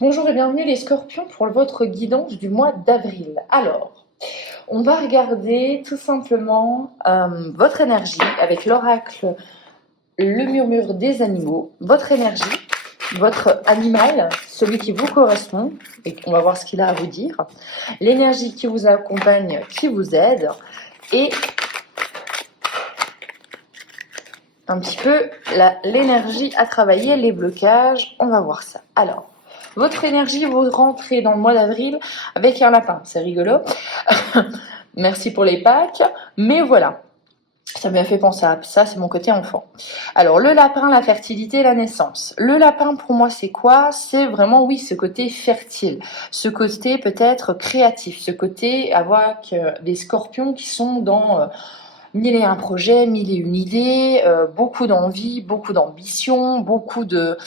Bonjour et bienvenue les scorpions pour votre guidance du mois d'avril. Alors, on va regarder tout simplement votre énergie avec l'oracle, le murmure des animaux, votre énergie, votre animal, celui qui vous correspond, et on va voir ce qu'il a à vous dire, l'énergie qui vous accompagne, qui vous aide, et un petit peu l'énergie à travailler, les blocages, on va voir ça. Alors, votre énergie, vous rentrez dans le mois d'avril avec un lapin, c'est rigolo. Merci pour les Pâques, mais voilà, ça m'a fait penser à ça, c'est mon côté enfant. Alors, le lapin, la fertilité, la naissance. Le lapin, pour moi, c'est quoi? C'est vraiment, oui, ce côté fertile, ce côté peut-être créatif, ce côté avec des scorpions qui sont dans... mille et un projets, mille et une idées, beaucoup d'envie, beaucoup d'ambition, beaucoup de...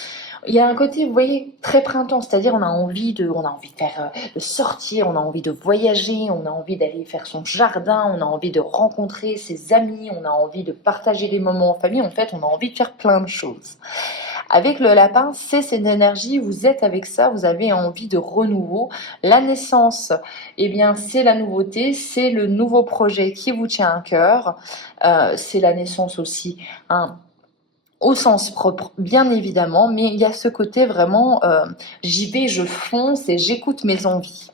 Il y a un côté, vous voyez, très printemps, c'est-à-dire on a envie de faire, de sortir, on a envie de voyager, on a envie d'aller faire son jardin, on a envie de rencontrer ses amis, on a envie de partager des moments en famille, en fait, on a envie de faire plein de choses. Avec le lapin, c'est cette énergie, vous êtes avec ça, vous avez envie de renouveau. La naissance, eh bien, c'est la nouveauté, c'est le nouveau projet qui vous tient à cœur. C'est la naissance aussi, hein, au sens propre, bien évidemment, mais il y a ce côté vraiment, j'y vais, je fonce et j'écoute mes envies.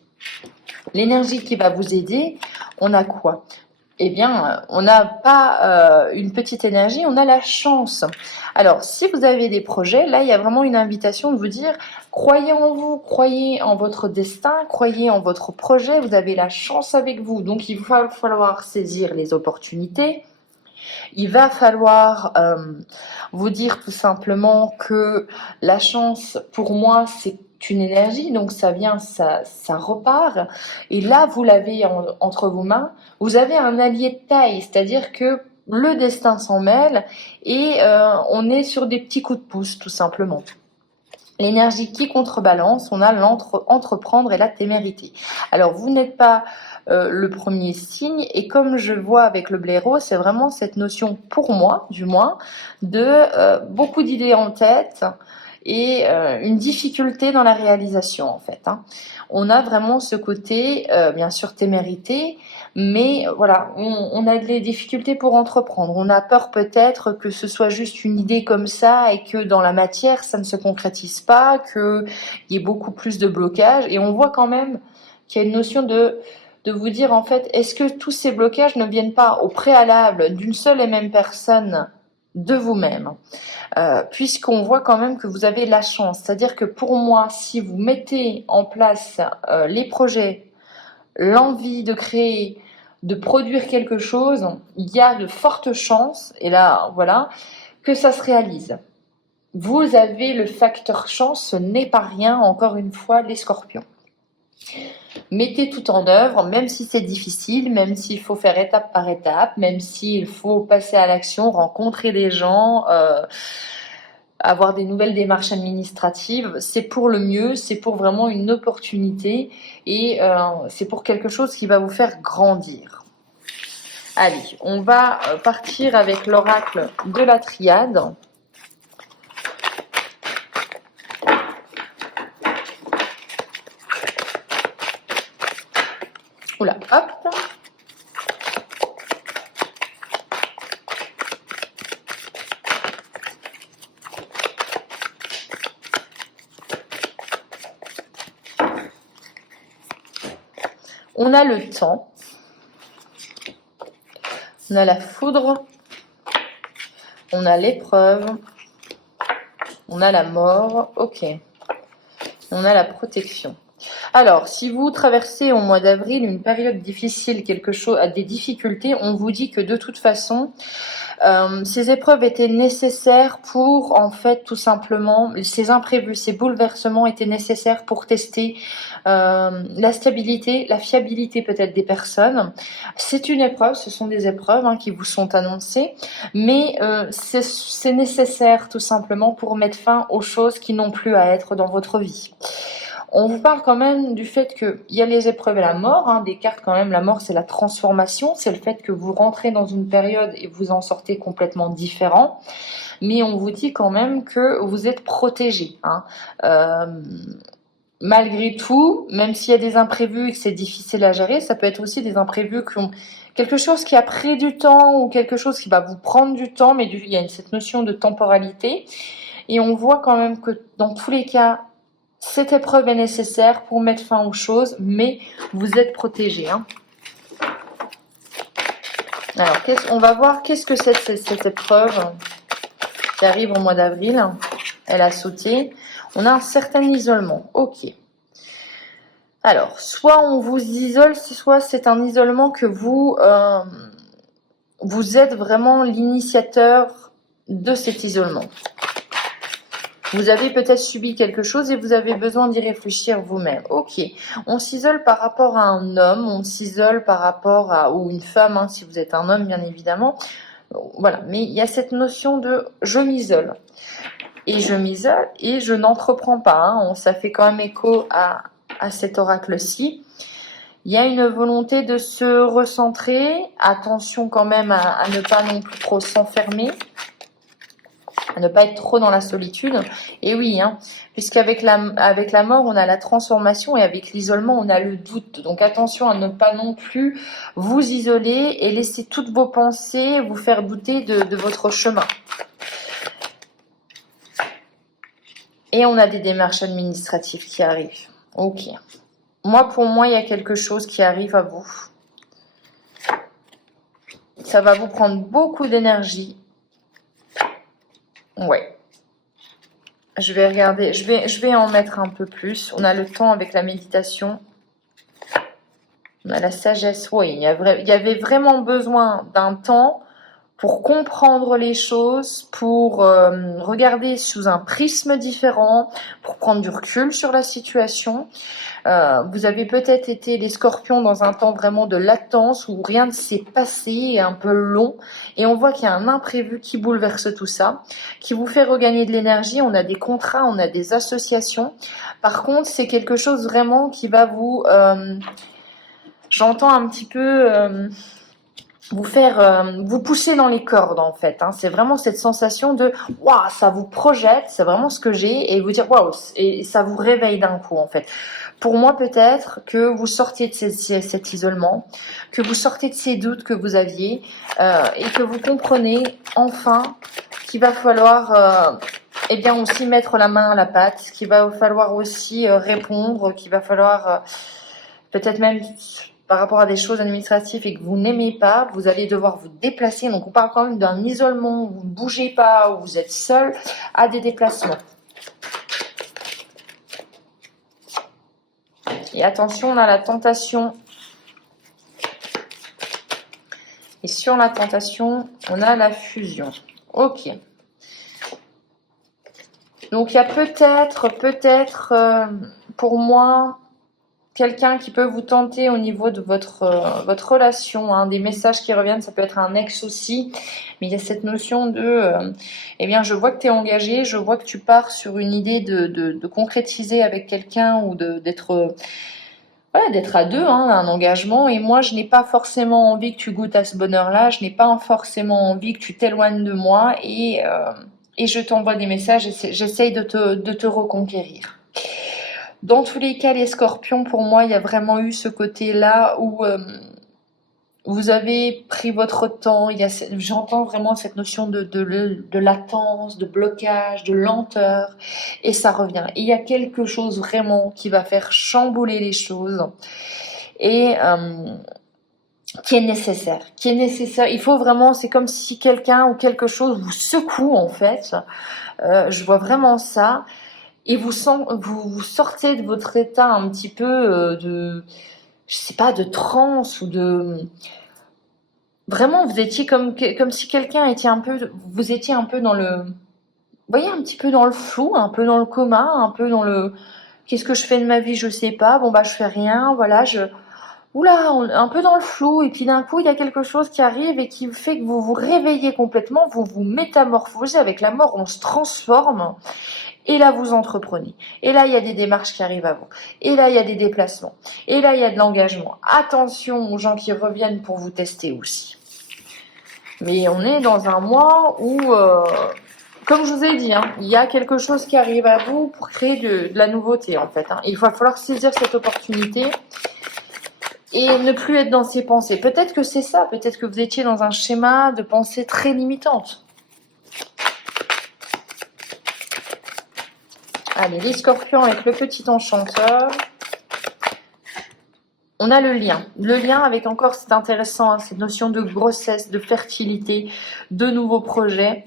L'énergie qui va vous aider, on a quoi? Eh bien, on n'a pas une petite énergie, on a la chance. Alors, si vous avez des projets, là, il y a vraiment une invitation de vous dire, croyez en vous, croyez en votre destin, croyez en votre projet, vous avez la chance avec vous. Donc, il va falloir saisir les opportunités. Il va falloir vous dire tout simplement que la chance, pour moi, c'est une énergie, donc ça vient, ça repart. Et là, vous l'avez entre vos mains. Vous avez un allié de taille, c'est-à-dire que le destin s'en mêle et on est sur des petits coups de pouce, tout simplement. L'énergie qui contrebalance, on a l'entreprendre et la témérité. Alors, vous n'êtes pas le premier signe, et comme je vois avec le blaireau, c'est vraiment cette notion, pour moi, du moins, de beaucoup d'idées en tête et une difficulté dans la réalisation, en fait. On a vraiment ce côté, bien sûr, témérité, mais voilà, on a des difficultés pour entreprendre. On a peur peut-être que ce soit juste une idée comme ça et que dans la matière, ça ne se concrétise pas, qu'il y ait beaucoup plus de blocages. Et on voit quand même qu'il y a une notion de vous dire, en fait, est-ce que tous ces blocages ne viennent pas au préalable d'une seule et même personne, de vous-même, puisqu'on voit quand même que vous avez la chance. C'est-à-dire que pour moi, si vous mettez en place les projets, l'envie de créer, de produire quelque chose, il y a de fortes chances, et là, voilà, que ça se réalise. Vous avez le facteur chance, ce n'est pas rien, encore une fois, les scorpions. Mettez tout en œuvre, même si c'est difficile, même s'il faut faire étape par étape, même s'il faut passer à l'action, rencontrer des gens, avoir des nouvelles démarches administratives, c'est pour le mieux, c'est pour vraiment une opportunité et c'est pour quelque chose qui va vous faire grandir. Allez, on va partir avec l'oracle de la triade. Oula, hop. On a le temps. On a la foudre. On a l'épreuve. On a la mort. Ok. On a la protection. Alors, si vous traversez au mois d'avril une période difficile, quelque chose, des difficultés, on vous dit que de toute façon, ces épreuves étaient nécessaires pour, en fait, tout simplement, ces imprévus, ces bouleversements étaient nécessaires pour tester la stabilité, la fiabilité peut-être des personnes. C'est une épreuve, ce sont des épreuves qui vous sont annoncées, mais c'est nécessaire tout simplement pour mettre fin aux choses qui n'ont plus à être dans votre vie. On vous parle quand même du fait qu'il y a les épreuves et la mort, des cartes quand même, la mort c'est la transformation, c'est le fait que vous rentrez dans une période et vous en sortez complètement différent, mais on vous dit quand même que vous êtes protégé. malgré tout, même s'il y a des imprévus et que c'est difficile à gérer, ça peut être aussi des imprévus qui ont quelque chose qui a pris du temps ou quelque chose qui va vous prendre du temps, mais il y a cette notion de temporalité. Et on voit quand même que dans tous les cas, cette épreuve est nécessaire pour mettre fin aux choses, mais vous êtes protégé. Hein. Alors, on va voir qu'est-ce que c'est cette épreuve qui arrive au mois d'avril. Elle a sauté. On a un certain isolement. Ok. Alors, soit on vous isole, soit c'est un isolement que vous êtes vraiment l'initiateur de cet isolement. Vous avez peut-être subi quelque chose et vous avez besoin d'y réfléchir vous-même. Ok, on s'isole par rapport à un homme, on s'isole par rapport à, ou une femme, hein, si vous êtes un homme bien évidemment. Voilà, mais il y a cette notion de je m'isole. Et je m'isole et je n'entreprends pas. Hein. Ça fait quand même écho à cet oracle-ci. Il y a une volonté de se recentrer. Attention quand même à ne pas non plus trop s'enfermer. À ne pas être trop dans la solitude. Et oui, hein, puisqu'avec la mort, on a la transformation et avec l'isolement, on a le doute. Donc attention à ne pas non plus vous isoler et laisser toutes vos pensées vous faire douter de votre chemin. Et on a des démarches administratives qui arrivent. Ok. Pour moi, il y a quelque chose qui arrive à vous. Ça va vous prendre beaucoup d'énergie. Ouais. Je vais regarder, je vais en mettre un peu plus. On a le temps avec la méditation. On a la sagesse. Oui, il y avait vraiment besoin d'un temps pour comprendre les choses, pour regarder sous un prisme différent, pour prendre du recul sur la situation. Vous avez peut-être été les scorpions dans un temps vraiment de latence où rien ne s'est passé, un peu long, et on voit qu'il y a un imprévu qui bouleverse tout ça, qui vous fait regagner de l'énergie. On a des contrats, on a des associations. Par contre, c'est quelque chose vraiment qui va vous... j'entends un petit peu... vous faire vous pousser dans les cordes en fait, hein. C'est vraiment cette sensation de waouh, ça vous projette, c'est vraiment ce que j'ai, et vous dire waouh, et ça vous réveille d'un coup en fait. Pour moi, peut-être que vous sortiez de cet isolement, que vous sortez de ces doutes que vous aviez, et que vous comprenez enfin qu'il va falloir eh bien aussi mettre la main à la pâte, qu'il va falloir aussi répondre, qu'il va falloir peut-être même par rapport à des choses administratives et que vous n'aimez pas, vous allez devoir vous déplacer. Donc on parle quand même d'un isolement où vous ne bougez pas, où vous êtes seul, à des déplacements. Et attention, on a la tentation. Et sur la tentation, on a la fusion. Ok. Donc il y a peut-être, pour moi, quelqu'un qui peut vous tenter au niveau de votre relation, hein, des messages qui reviennent, ça peut être un ex aussi, mais il y a cette notion de, eh bien, je vois que tu es engagé, je vois que tu pars sur une idée de concrétiser avec quelqu'un ou d'être à deux, hein, un engagement, et moi, je n'ai pas forcément envie que tu goûtes à ce bonheur-là, je n'ai pas forcément envie que tu t'éloignes de moi, et je t'envoie des messages, et j'essaye de te reconquérir. Dans tous les cas, les scorpions, pour moi, il y a vraiment eu ce côté-là où vous avez pris votre temps. J'entends vraiment cette notion de latence, de blocage, de lenteur, et ça revient. Et il y a quelque chose vraiment qui va faire chambouler les choses et qui est nécessaire. Il faut vraiment, c'est comme si quelqu'un ou quelque chose vous secoue en fait. Je vois vraiment ça. Et vous sortez de votre état un petit peu de, je sais pas, de transe ou de... Vraiment, vous étiez comme si quelqu'un était vous étiez un peu dans le... Vous voyez, un petit peu dans le flou, un peu dans le coma, un peu dans le... Qu'est-ce que je fais de ma vie, je sais pas. Bon, je fais rien, voilà, Oula, un peu dans le flou, et puis d'un coup, il y a quelque chose qui arrive et qui fait que vous vous réveillez complètement, vous vous métamorphosez. Avec la mort, on se transforme. Et là, vous entreprenez. Et là, il y a des démarches qui arrivent à vous. Et là, il y a des déplacements. Et là, il y a de l'engagement. Attention aux gens qui reviennent pour vous tester aussi. Mais on est dans un mois où comme je vous ai dit, hein, il y a quelque chose qui arrive à vous pour créer de la nouveauté en fait. Hein. Il va falloir saisir cette opportunité et ne plus être dans ses pensées. Peut-être que c'est ça, peut-être que vous étiez dans un schéma de pensée très limitante. Allez, les scorpions avec le petit enchanteur. On a le lien. Le lien avec encore, c'est intéressant, hein, cette notion de grossesse, de fertilité, de nouveaux projets.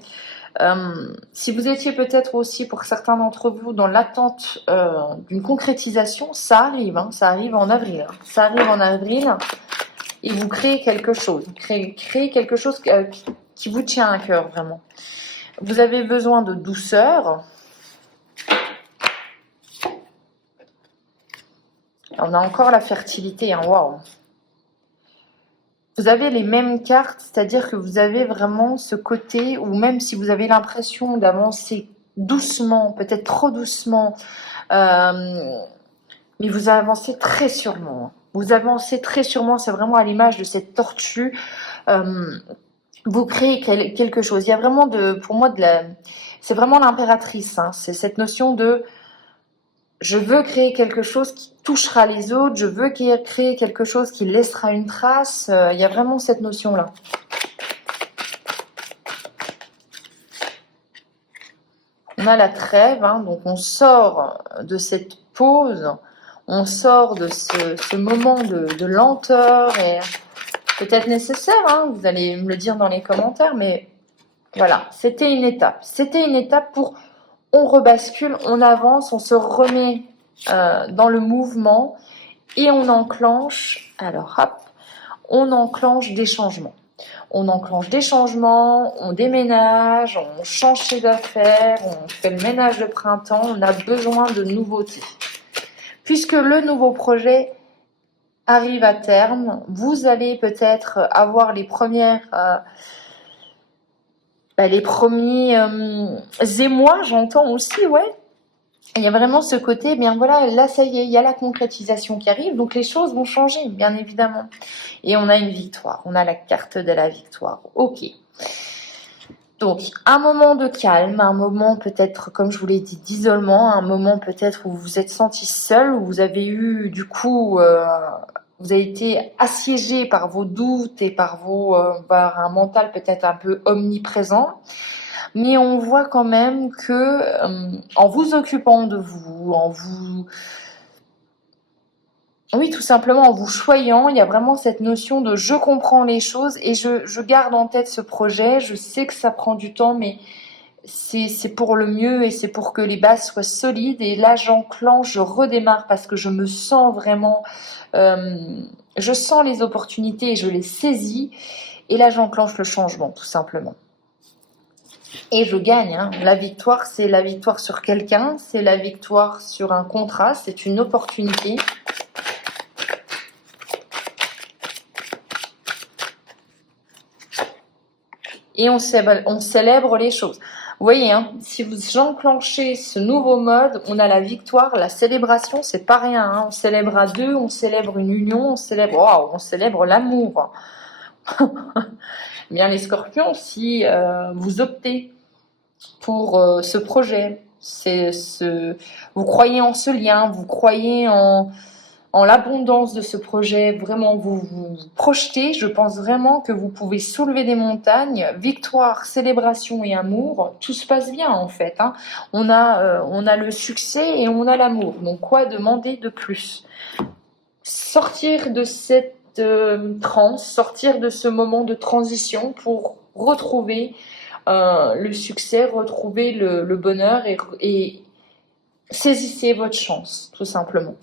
Si vous étiez peut-être aussi, pour certains d'entre vous, dans l'attente d'une concrétisation, ça arrive, hein, ça arrive en avril. Hein. Ça arrive en avril et vous créez quelque chose. Créez quelque chose qui vous tient à cœur, vraiment. Vous avez besoin de douceur. On a encore la fertilité, hein, waouh. Vous avez les mêmes cartes, c'est-à-dire que vous avez vraiment ce côté où même si vous avez l'impression d'avancer doucement, peut-être trop doucement, mais vous avancez très sûrement. Vous avancez très sûrement, c'est vraiment à l'image de cette tortue. Vous créez quelque chose. Il y a vraiment pour moi, c'est vraiment l'impératrice. Hein, c'est cette notion de je veux créer quelque chose qui touchera les autres, je veux créer quelque chose qui laissera une trace. Il y a vraiment cette notion-là. On a la trêve, hein, donc on sort de cette pause, on sort de ce moment de lenteur et peut-être nécessaire, hein, vous allez me le dire dans les commentaires, mais voilà, c'était une étape. C'était une étape pour on rebascule, on avance, on se remet dans le mouvement et on enclenche, alors hop, on enclenche des changements. On enclenche des changements, on déménage, on change ses affaires, on fait le ménage de printemps, on a besoin de nouveautés. Puisque le nouveau projet arrive à terme, vous allez peut-être avoir les premiers émois, j'entends aussi, ouais. Il y a vraiment ce côté, bien voilà, là ça y est, il y a la concrétisation qui arrive, donc les choses vont changer, bien évidemment. Et on a une victoire, on a la carte de la victoire. Ok. Donc, un moment de calme, un moment peut-être, comme je vous l'ai dit, d'isolement, un moment peut-être où vous vous êtes senti seul, où vous avez eu, du coup, vous avez été assiégé par vos doutes et par un mental peut-être un peu omniprésent. Mais on voit quand même que en vous occupant de vous, oui, tout simplement en vous choyant, il y a vraiment cette notion de je comprends les choses et je garde en tête ce projet. Je sais que ça prend du temps, mais c'est pour le mieux et c'est pour que les bases soient solides. Et là, j'enclenche, je redémarre parce que je me sens vraiment, je sens les opportunités et je les saisis. Et là, j'enclenche le changement, tout simplement. Et je gagne. Hein. La victoire, c'est la victoire sur quelqu'un, c'est la victoire sur un contrat, c'est une opportunité. Et on célèbre les choses. Vous voyez, hein, si vous enclenchez ce nouveau mode, on a la victoire, la célébration, c'est pas rien. Hein. On célèbre à deux, on célèbre une union, on célèbre l'amour. Bien les scorpions, si vous optez pour ce projet, vous croyez en ce lien, vous croyez en l'abondance de ce projet, vraiment vous projetez, je pense vraiment que vous pouvez soulever des montagnes, victoire, célébration et amour, tout se passe bien en fait. Hein. On a le succès et on a l'amour, donc quoi demander de plus? Sortir de cette transe, sortir de ce moment de transition pour retrouver le succès, retrouver le bonheur et saisissez votre chance, tout simplement.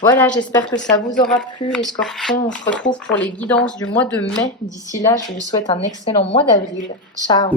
Voilà, j'espère que ça vous aura plu les scorpions. On se retrouve pour les guidances du mois de mai. D'ici là, je vous souhaite un excellent mois d'avril. Ciao!